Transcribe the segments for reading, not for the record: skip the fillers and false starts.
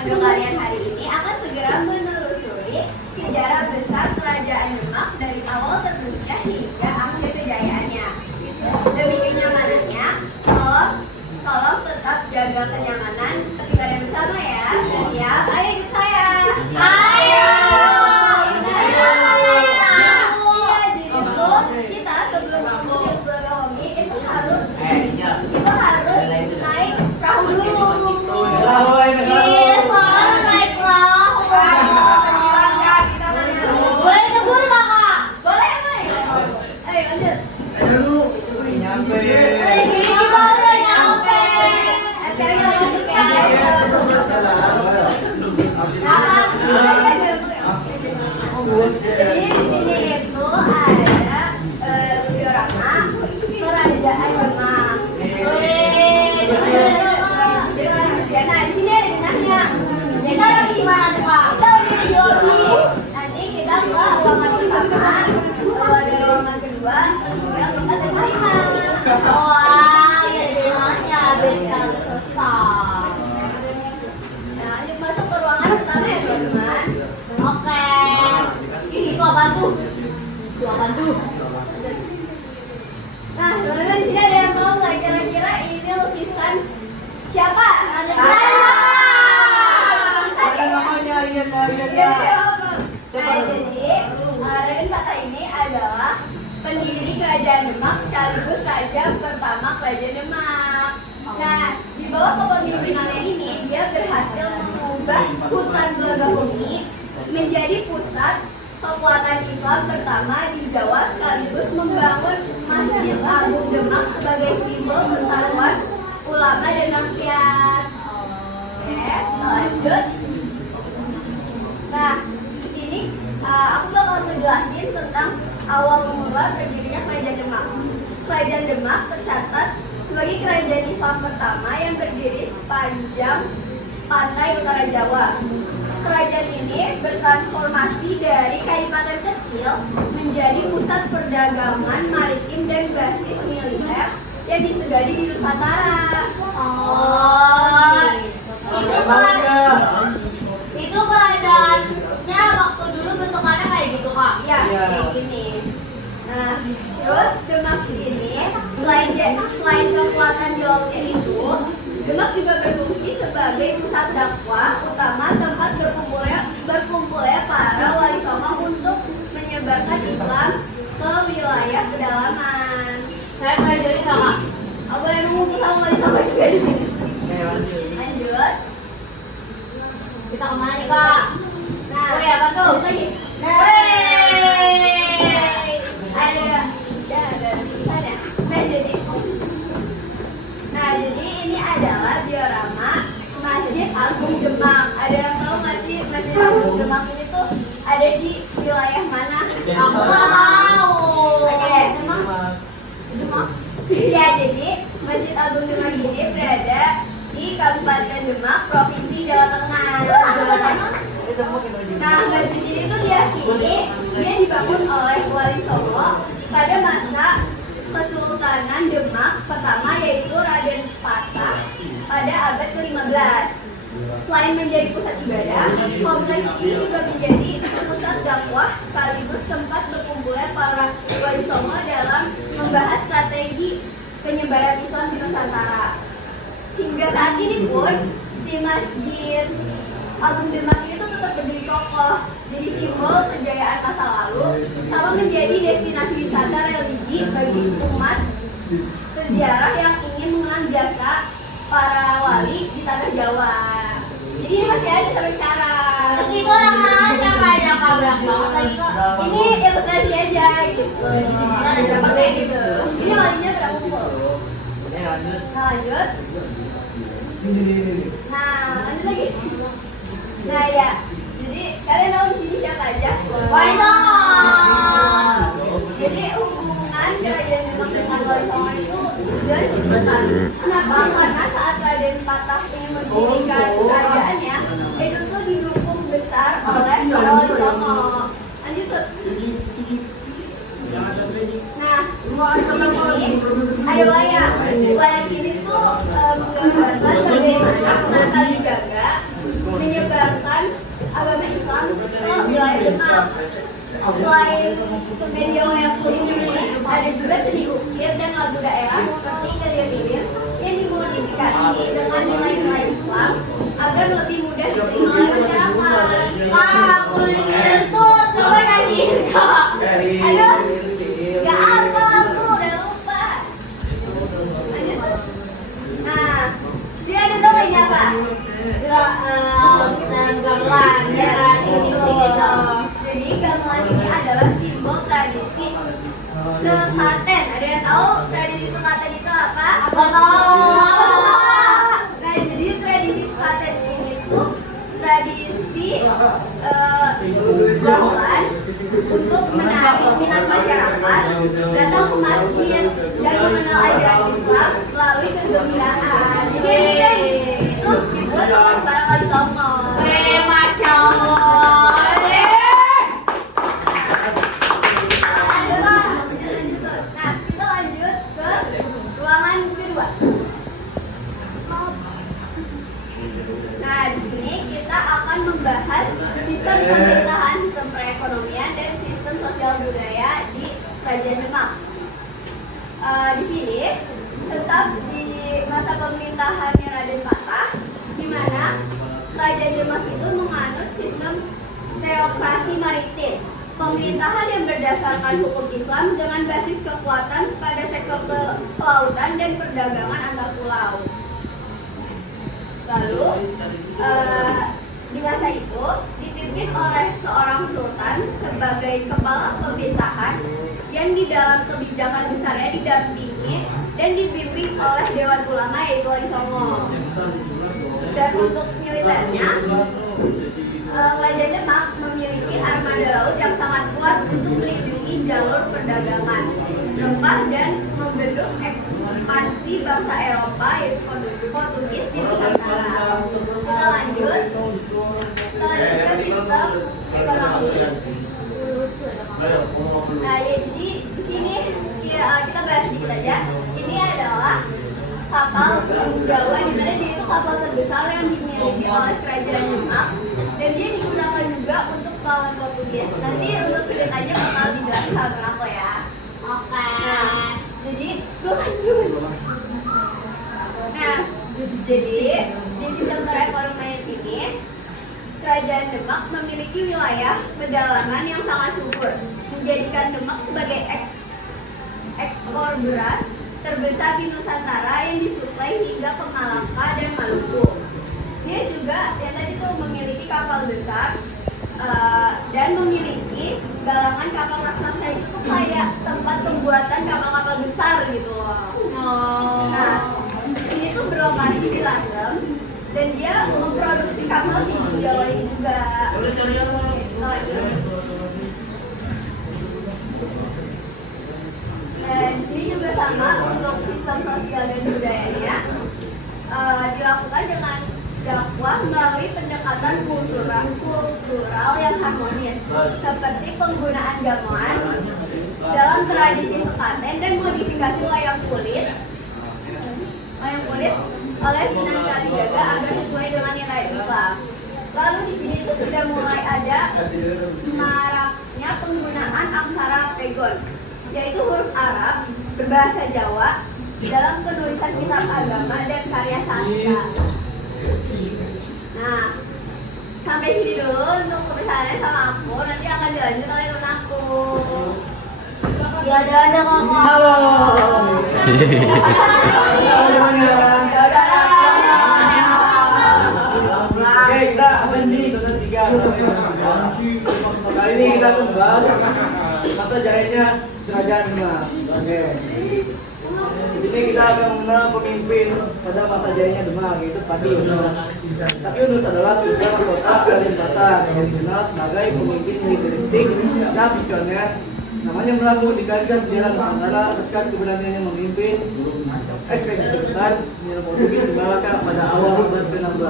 pemandu kalian hari ini akan segera menelusuri sejarah besar Kerajaan Demak dari awal terbentuknya hingga akhir kejayaannya. Demi kenyamanannya, tolong tetap jaga kenyamanan ketika kalian bersama ya. Siap? Ayo ikut saya. Ayo. Iya, jadi itu kita sebelum ngomongin Bagahomi itu harus naik perahu dulu. Iya, soalnya naik perahu. Boleh nyebur nggak, Kak? Boleh, Mai. Ayo lanjut. Gini juga udah nyampe. Sekarang kita masuk ya. Jadi di sini itu ada diorama Kerajaan Demak. Nah, di sini ada denahnya. Kita lagi gimana tuh, Kak? Kita udah di lobby. Nanti kita ke ruangan pertama, dari ruangan kedua, hingga ke kelima. Wah, ya denahnya biar kita nggak selesai. Nah, lanjut masuk ke ruangan pertama ya teman-teman. Oke. Itu apa tuh? Itu apa tuh? Nah, teman-teman di sini ada yang tahu nggak kira-kira ini lukisan siapa? Nah, jadi Raden Patah ini adalah pendiri Kerajaan Demak sekaligus raja pertama Kerajaan Demak. Nah, di bawah kepemimpinannya ini dia berhasil mengubah hutan Bagahomi menjadi pusat kekuatan Islam pertama di Jawa sekaligus membangun Masjid Agung Demak sebagai simbol pertaruhan ulama dan rakyat. Oke, lanjut. Nah, di sini aku bakal menjelasin tentang awal mula berdirinya Kerajaan Demak. Kerajaan Demak tercatat sebagai kerajaan Islam pertama yang berdiri sepanjang pantai utara Jawa. Kerajaan ini bertransformasi dari kadipaten kecil menjadi pusat perdagangan maritim dan basis militer yang disegani di Nusantara. Itu kerajaannya waktu dulu bentukannya kayak gitu, Kak. Ya, kayak gini. Nah, terus Demak ini selain kekuatan di lautnya itu, Demak juga berfungsi sebagai pusat dakwah utama tempat berkumpulnya para wali songo untuk menyebarkan Islam ke wilayah pedalaman. Saya boleh jadi nggak, Kak? Aku boleh nunggu sama wali songo juga di sini. Lanjut. Kita kemana nih, Kak? Nah, Woi, apa tuh? lanjut lagi. Ada. Nah, jadi ini adalah diorama Masjid Agung Demak. Ada yang tahu nggak sih Masjid Agung Demak ini tuh ada di wilayah mana? Aku nggak tahu. Oke. Demak. Ya, jadi Masjid Agung Demak ini berada di Kabupaten Demak, Provinsi Jawa Tengah. Nah, masjid ini tuh diyakini dia dibangun oleh Wali Songo pada masa Kesultanan Demak pertama, yaitu Raden Patah pada abad ke-15. Selain menjadi pusat ibadah, kompleks ini juga menjadi pusat dakwah sekaligus tempat berkumpulnya para Wali Songo dalam membahas strategi penyebaran Islam di Nusantara. Hingga saat ini pun si Masjid Agung Demak ini tuh tetap berdiri kokoh, jadi simbol kejayaan masa lalu, sama menjadi destinasi wisata religi bagi umat peziarah yang ingin mengenang jasa para wali di tanah Jawa. Jadi ini masih ada sampai sekarang. Terus itu orang-orang siapa aja, Kak? Banyak banget lagi, Kak. Ini ilustrasi aja gitu. Di sini ada siapa kayak gitu. Ini walinya pada kumpul. Nah, lanjut. Nah, lanjut lagi. Nah ya, jadi kalian tahu di sini siapa aja? Wali Songo. Jadi hubungan Kerajaan Demak dengan Wali Songo itu sudah dibentuk. Kenapa? Karena saat Raden Patah ini mendirikan kerajaannya, itu tuh didukung besar oleh para Wali Songo. Lanjut. Nah, ini ada wayang. Wayang ini tuh menggambarkan bagaimana Sunan Kalijaga Demak. Selain media wayang kulit ini, ada juga seni ukir dan lagu daerah seperti Ngelir-Ngilir yang dimodifikasi dengan nilai-nilai Islam agar lebih mudah diterima oleh masyarakat. Kak, kulit tuh coba nyanyiin kak. Aduh, gak apa, aku udah lupa. Lanjut. Nah, sini ada tau ini apa? Gamelan, Ya, ini gitu. Jadi gamelan ini adalah simbol tradisi sekaten. Ada yang tahu tradisi sekaten itu apa? Apa tahu? Nah, jadi tradisi sekaten ini tuh tradisi gamelan untuk menarik minat masyarakat datang ke masjid dan mengenal ajaran Islam melalui kegembiraan. Jadi itu dibuat oleh para wali songo. Masya Allah. Nah, kita lanjut ke ruangan kedua. Nah, di sini kita akan membahas sistem pemerintahan, sistem perekonomian, dan sistem sosial budaya di Kerajaan Demak. Di sini tetap di masa pemerintahannya Raden Patah, di mana Kerajaan Demak itu menganut sistem teokrasi maritim, pemerintahan yang berdasarkan hukum Islam dengan basis kekuatan pada sektor kelautan dan perdagangan antar pulau. Lalu di masa itu dipimpin oleh seorang sultan sebagai kepala pemerintahan yang di dalam kebijakan besarnya didampingi dan dibimbing oleh Dewan Ulama yaitu Wali Songo. Dan untuk militernya, Kerajaan Demak memiliki armada laut yang sangat kuat untuk melindungi jalur perdagangan rempah dan membendung ekspansi bangsa Eropa yaitu Portugis di Nusantara. Kita lanjut ke sistem ekonomi. Nah, ya, jadi di sini ya, kita bahas sedikit aja. Ini adalah kapal Jawa, di mana dia itu kapal terbesar yang dimiliki oleh Kerajaan Demak dan dia digunakan juga untuk melawan Portugis. Nanti untuk ceritanya bakal dijelasin sama teman aku ya. Oke. Nah, jadi di sistem perekonomian ini Kerajaan Demak memiliki wilayah pedalaman yang sangat subur, menjadikan Demak sebagai ekspor beras terbesar di Nusantara yang disuplai hingga ke Malaka dan Maluku. Dia juga yang tadi tuh memiliki kapal besar dan memiliki galangan kapal raksasa. Itu tuh kayak tempat pembuatan kapal-kapal besar gitu loh. Nah, ini tuh berlokasi di Lasem dan dia memproduksi kapal Singgung Jawa ini juga. Dan di sini juga sama untuk sistem sosial dan budayanya dilakukan dengan dakwah melalui pendekatan kultural yang harmonis seperti penggunaan gamelan dalam tradisi sekaten dan modifikasi wayang kulit oleh Sunan Kalijaga agar sesuai dengan nilai Islam. Lalu di sini tuh sudah mulai ada maraknya penggunaan aksara pegon, yaitu huruf Arab berbahasa Jawa dalam penulisan kitab agama dan karya sastra. Nah, sampai sini dulu untuk pembicaranya sama aku. Nanti akan dilanjut oleh teman aku. Ya ada kakak. Halo. Halo semuanya. Oke, kita apa ini? Tonton 3. Kali ini kita akan membahas mata jayanya Kerajaan Demak. Oke. Di sini kita akan mengenal pemimpin pada masa jayanya Demak, yaitu Pati Yunus. Pati Yunus adalah putra mahkota Raden Patah yang dikenal sebagai pemimpin militeristik dan visioner. Namanya melambung di kancah sejarah Nusantara berkat keberaniannya memimpin ekspedisi besar menyerang Portugis di Malaka pada awal abad ke-16.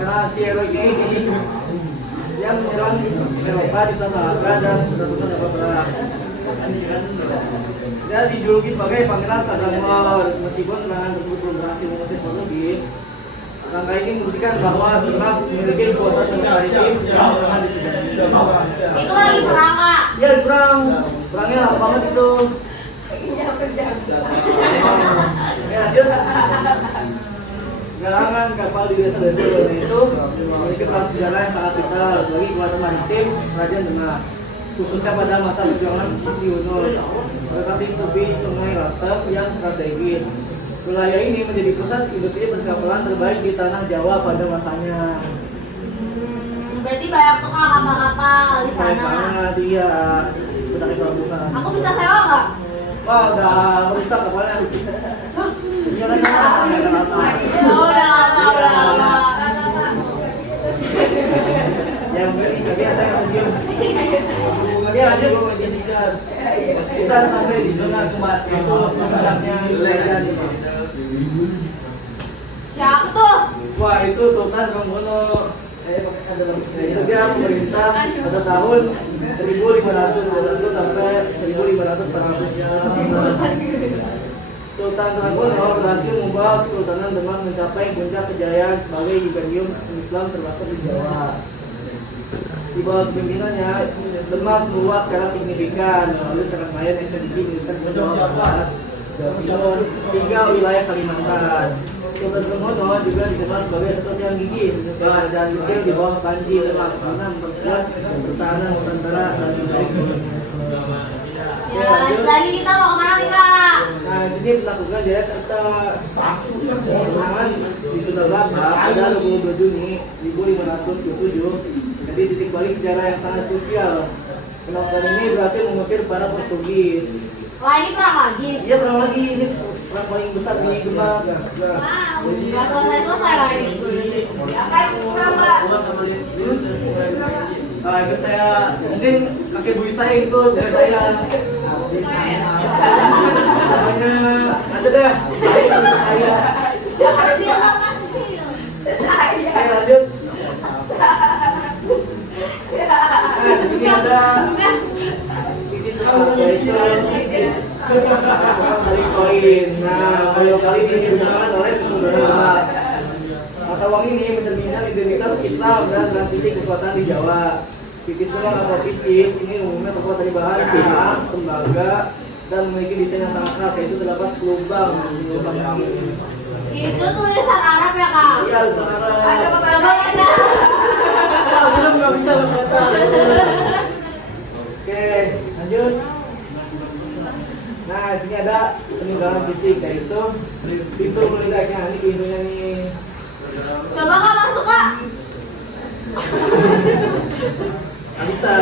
Narasi heroiknya ini yang menyerang Eropa di saat Malaka dan bersatukan dapat perang. Dia dijuluki sebagai Pangeran Sagamor. Meskipun serangan tersebut belum berhasil mengusir Portugis, perang Angka ini membuktikan bahwa Demak memiliki kekuatan maritim yang sangat disegani. Itu lagi perang, Kak. Iya, perangnya lama banget itu. Ya, lanjut. Galangan kapal di desa Desa itu memiliki peran sejarah yang sangat vital bagi kekuatan maritim Kerajaan Demak, khususnya pada masa perjuangan Yunus. Mendekati tepi Sungai Lasem yang strategis. Wilayah ini menjadi pusat industri perkapalan terbaik di tanah Jawa pada masanya. Berarti banyak tuh Kak kapal-kapal di Sayang sana. banget, iya. Sudah di pelabuhan. Aku bisa sewa nggak? Wah, udah rusak kapalnya. Iya kan? Oh, udah lama. Yang ini tadi saya senyum. Dia lanjut kita sampai di zona keempat itu pusatnya wilayah. Siapa tuh? Wah, itu Sultan Trenggono. Itu dia pemerintah pada tahun 1500 sampai 1500. Sultan Trenggono berhasil membawa Kesultanan Demak mencapai puncak kejayaan sebagai imperium Islam termasuk di Jawa. Di bawah kepemimpinannya, Demak meluas secara signifikan melalui serangkaian ekspedisi militer ke Jawa Barat, Jawa Timur, hingga wilayah Kalimantan. Sultan Trenggono juga dikenal sebagai sosok yang gigih dan detail di bawah Panji Demak karena memperkuat pertahanan Nusantara dan menarik. Ya, lanjut lagi kita mau kemana nih Kak? Nah, ini melakukan jaya serta kemenangan di Sunda Kelapa pada 22 Juni 1527. Jadi titik balik sejarah yang sangat krusial. Penonton ini berhasil mengusir para Portugis. Wah, ini perang lagi. Iya, perang lagi, ini perang paling besar di Demak. Nggak selesai lah ini. Apa itu kurang, Mbak? Nah, ikut saya, mungkin kakek buyut saya itu dari saya. Namanya ada dah. Saya. Oke, lanjut. Nah, di sini ada titik yaitu dari koin. Nah, koin kali ini digunakan oleh Kesultanan Demak. Mata uang ini mencerminkan identitas Islam dan transisi kekuasaan di Jawa. Pitis Demak atau pitis ini umumnya terbuat dari bahan emas, tembaga, dan memiliki desain yang sangat keras, yaitu terdapat lubang ini. Itu tulisan Arab ya Kak? Iya, saudara. Ada Coba baca. Belum nggak bisa berkata. Oke, lanjut. Nah, sini ada peninggalan fisik, yaitu pintu melingkarnya. Ini pintunya nih. Coba Kak masuk Kak. Nggak bisa.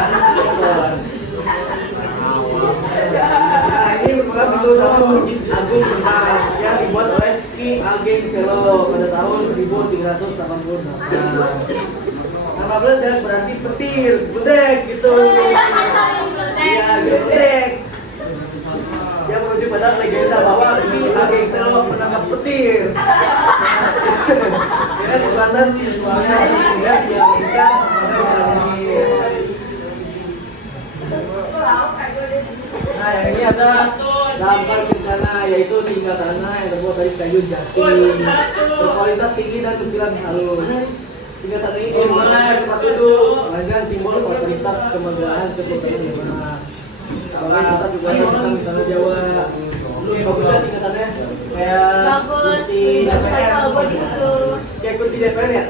Nah, ini merupakan pintu utama Masjid Agung Demak yang dibuat oleh Ki Ageng Selo pada tahun 1388. Nama beledek berarti petir, bedek gitu. Iya, bedek. Yang merujuk pada legenda bahwa Ki Ageng Selo menangkap petir. Dengan kekuatan visualnya yang kita Nah, yang ini ada dampar bencana, yaitu singgasana yang terbuat dari kayu jati, berkualitas tinggi dan butiran halus. Singgasana ini merupakan tempat duduk, melainkan simbol otoritas kemegahan Kesultanan Demak. Sebagai pusat kekuasaan di tanah Jawa. Bagusnya singgasananya kayak Bagus. kursi Bagus DPR. kalau gue di situ. Kayak kursi DPR ya?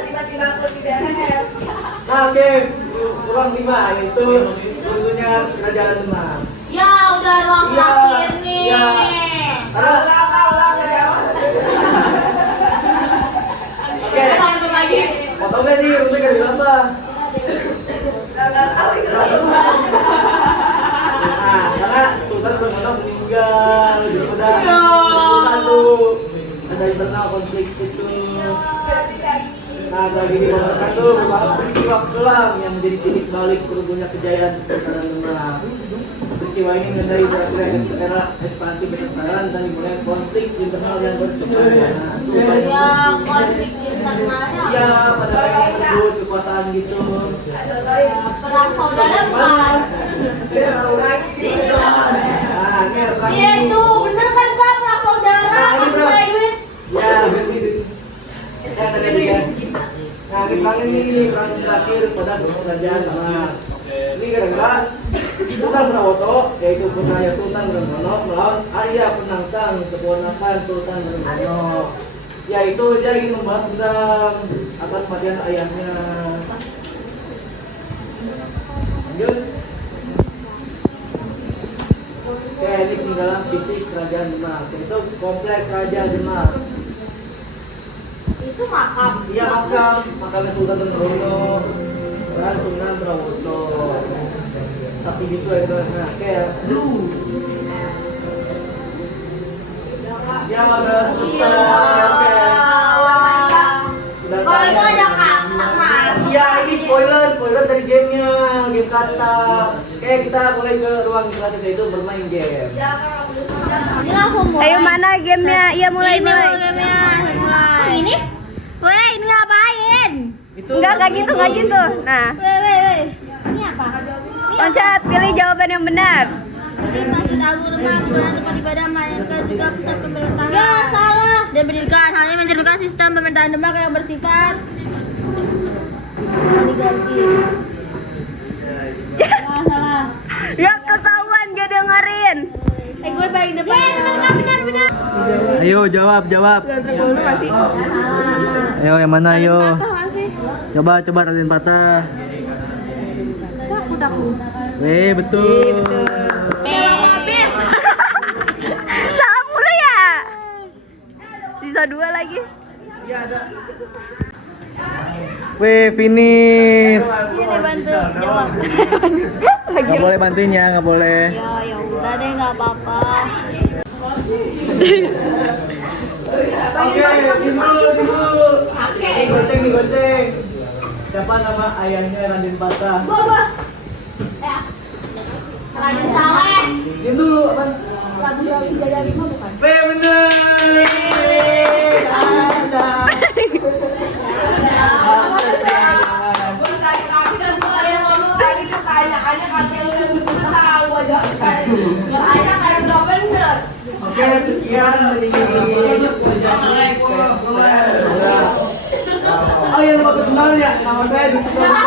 Tiba-tiba kursi DPR. Nah, oke, ruang 5 yaitu tentunya Kerajaan Demak. Ya udah ruang Iya, terakhir nih. iya. Oke, Tunggu lagi. potong gak nih, rute gak berapa? Nggak tahu itu. Nah, karena Sultan Trenggono meninggal, jadi udah Sultan tuh ada internal konflik itu. Nah, lagi di pemerintahan tuh merupakan peristiwa kelam yang menjadi titik balik runtuhnya kejayaan Kesultanan Demak. Peristiwa ini menandai berakhirnya era ekspansi kebesaran dan dimulai konflik internal yang berkepanjangan. Ya konflik internalnya. Iya, pada pengen merebut kekuasaan gitu. Perang saudara bukan? Nah, ini ada perang Iya ini. itu bener kan Kak perang saudara? ini perang terakhir pada kerajaan Demak. Ini gara-gara Sultan Prawoto, yaitu putranya Sultan Brahmana melawan Arya Penangsang, keponakan Sultan Brahmana. Yaitu dia ingin membalas dendam atas kematian ayahnya. Lanjut. Oke, ini peninggalan fisik kerajaan Demak. Itu komplek kerajaan Demak. Itu makam. Iya makamnya Sultan Brahmana dan Sunan Prawoto. Tapi gitu itu, nah kayak lu. Ya udah selesai, oke. Kalau itu ada kata mas. Ya ini spoiler dari gamenya, game kata. Oke, kita mulai ke ruang kreatif itu bermain game. Ini langsung mulai. Ayo mana gamenya? Iya mulai. Gamenya mulai. Ini? Weh, ini ngapain? Itu Enggak gitu. Nah, Weh. Ini apa? loncat, pilih jawaban yang benar. Ini Masjid Agung Demak merupakan tempat ibadah melainkan juga pusat pemerintahan. Ya, salah. Dan pendidikan hanya mencerminkan sistem pemerintahan Demak yang bersifat oligarki. Salah. Ya ketahuan dia dengerin. Gue paling depan. Benar. Ayo jawab. Ayo yang mana ayo? Coba Raden Patah. Takut. Betul. Habis. Salah mulu ya. Sisa 2 lagi. Iya ada. Finish. Sini bantu jawab. Nggak boleh bantuin ya, nggak boleh. Ya udah deh, nggak apa-apa. Oke, dulu. Ini goceng. Siapa nama ayahnya Raden Patah? Raden Saleh. Diam dulu, apaan? Bener. Oke, sekian dari Oh iya, lupa perkenalan ya. Nama saya Dwi Suprapto.